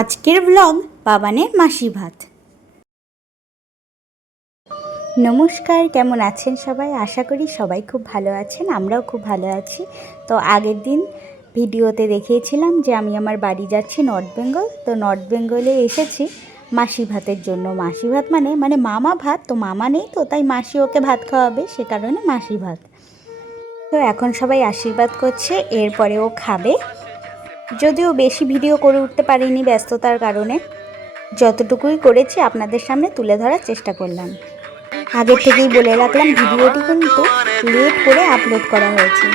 আজকের ব্লগ বাবানের মাসি ভাত। নমস্কার, কেমন আছেন সবাই? আশা করি সবাই খুব ভালো আছেন, আমরাও খুব ভালো আছি। তো আগের দিন ভিডিওতে দেখিয়েছিলাম যে আমি আমার বাড়ি যাচ্ছি নর্থ বেঙ্গল। তো নর্থ বেঙ্গলে এসেছি মাসি ভাতের জন্য। মাসি ভাত মানে মামা ভাত, তো মামা নেই, তো তাই মাসি ওকে ভাত খাওয়াবে, সে কারণে মাসি ভাত। তো এখন সবাই আশীর্বাদ করছে, এরপরে ও খাবে। যদিও বেশি ভিডিও করে উঠতে পারিনি ব্যস্ততার কারণে, যতটুকুই করেছি আপনাদের সামনে তুলে ধরার চেষ্টা করলাম। আগের থেকেই বলে রাখলাম, ভিডিওটি কিন্তু লেট করে আপলোড করা হয়েছে।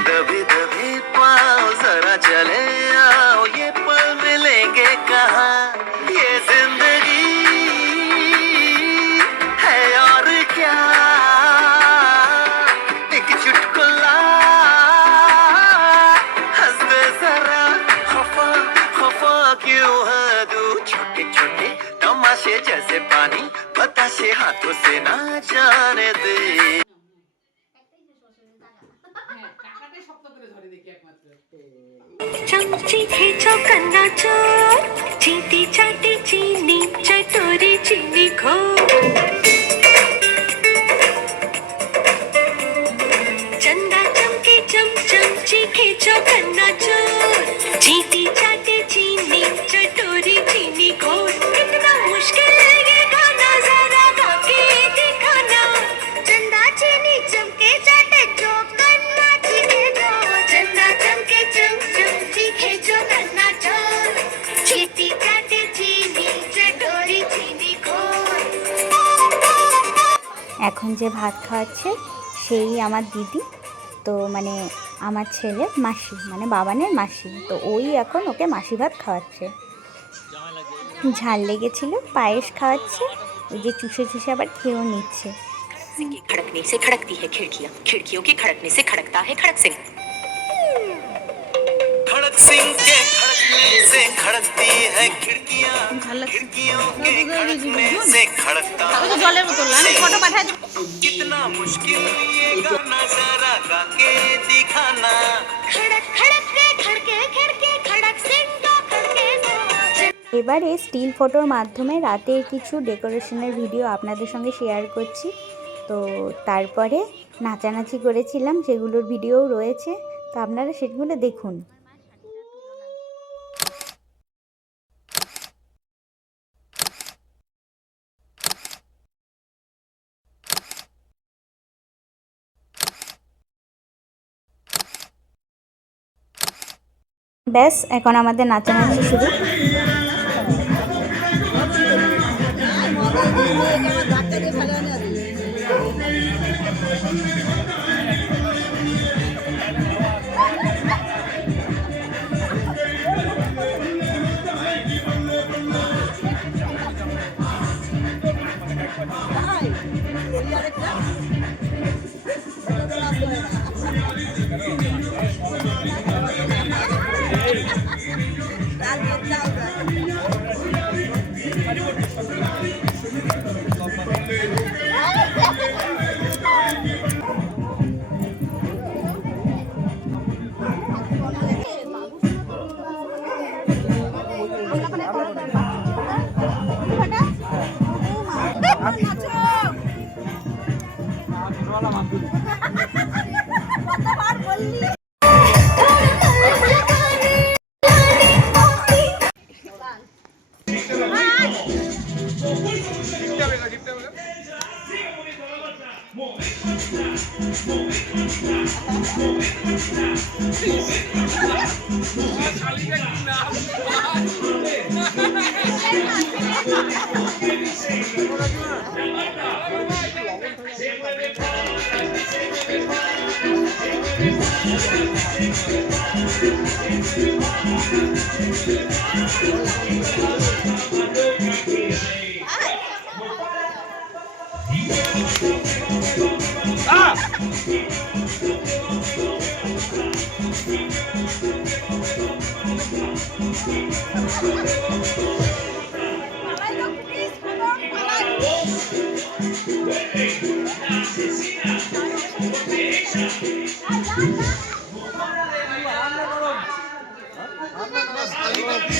जैसे पानी बतासे हाथों से ना जाने दे। चमची खींचो कन्ना चोर, चींटी चाटी चीनी चटोरी चीनी खो। चंदा चमके चमची खींचो कन्ना चोर, चींटी चाटी चीनी चटोरी चीनी खो। कितना मुश्किल ये गाना जरा गा के दिखाना। चंदा चीनी चमके चाटे जो कन्ना चीनी खो। चंदा चमके चमची खींचो कन्ना चोर, चींटी चाटी चीनी चटोरी चीनी खो। এখন যে ভাত খাওয়াচ্ছে সেই আমার দিদি, তো মানে আমার ছেলের মাসি, মানে বাবানের মাসি। তো ওই এখন ওকে মাসি ভাত খাওয়াচ্ছে। ঝাল লেগেছিল, পায়েস খাওয়াচ্ছে, ওই যে চুষে চুষে আবার খেয়েও নিচ্ছে। खड़कने से खड़कती है खिड़कियां, खिड़कियों के खड़कने से खड़कता है खड़क सिंह। खड़क सिंह के खड़कने से खड़कती है खिड़कियां, खिड़कियों के खड़कने से खड़कता है खड़क। कितना मुश्किल ये गाना जरा गा के दिखाना। खड़क खड़क के खड़के खिड़की खड़क सिंह का खड़के दो। এবারে স্টিল ফটোর মাধ্যমে রাতের কিছু ডেকোরেশনের ভিডিও আপনাদের সঙ্গে শেয়ার করছি। তো তারপরে নাচানাচি করেছিলাম, সেগুলোর ভিডিওও রয়েছে, তো আপনারা সেগুলো দেখুন। ব্যাস, এখন আমাদের নাচানাচি শুরু।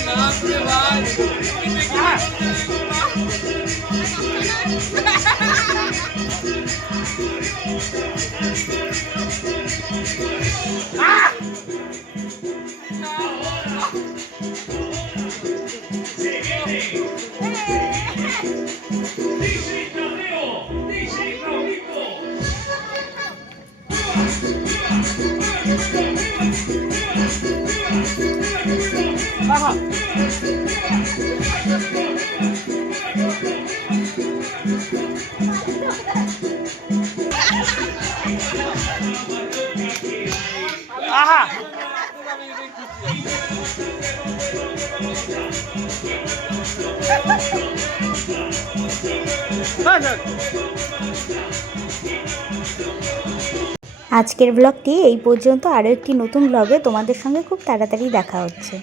Naam se baat আহা আজকের ব্লগটি এই পর্যন্ত। আরও একটি নতুন ব্লগে তোমাদের সঙ্গে খুব তাড়াতাড়ি দেখা হচ্ছে।